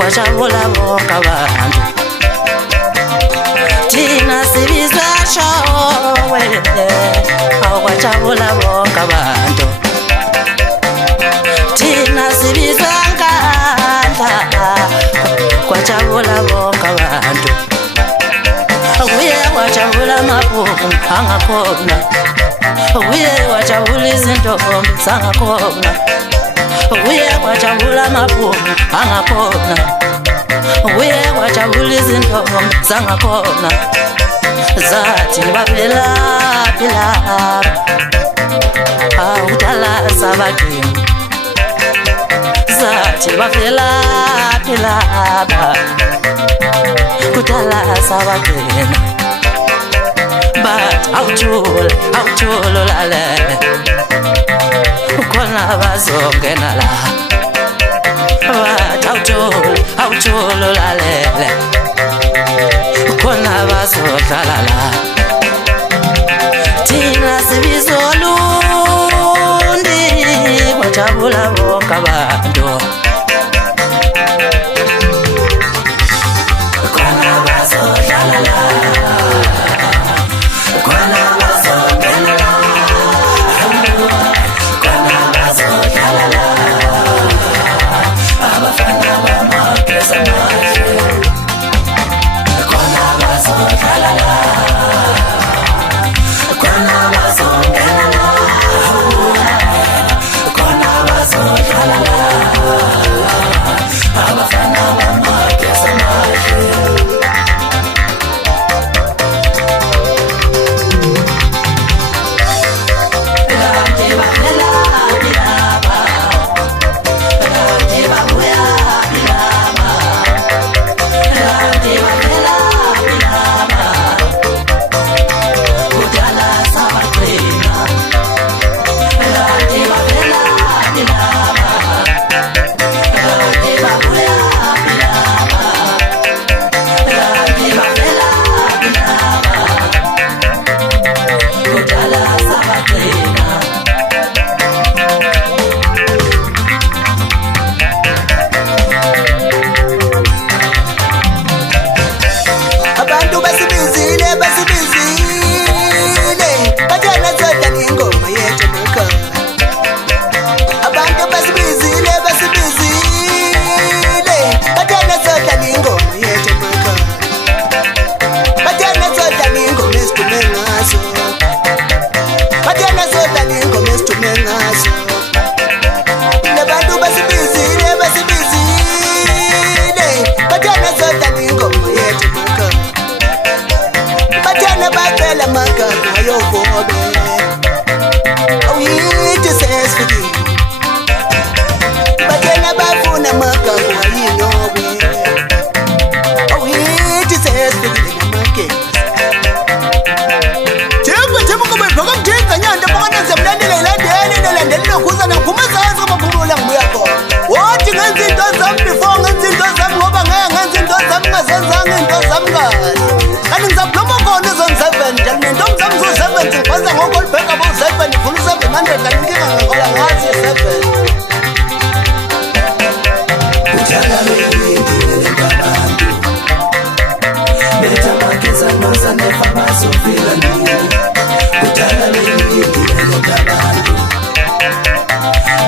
kwajabula bonke abantu thina sibizwa showe kwajabula bonke abantu thina sibizwa nkandla kwajabula bonke abantu uye wajabula mabhuku angakhona uye wajabula izintombi zangakhona uye wajabula mabhuku angakhona uye wajabula izintombi zangakhona zathi bavela phela awudala sabadini zathi bavela phela kudala sabadini but awuthula lalele khona bazongena la but awuthula lalele khona bazodlala la thina sibizolundi kwajabula bonke abantu khona bazodlala la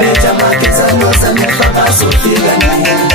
Better markets and no sun never pass so feel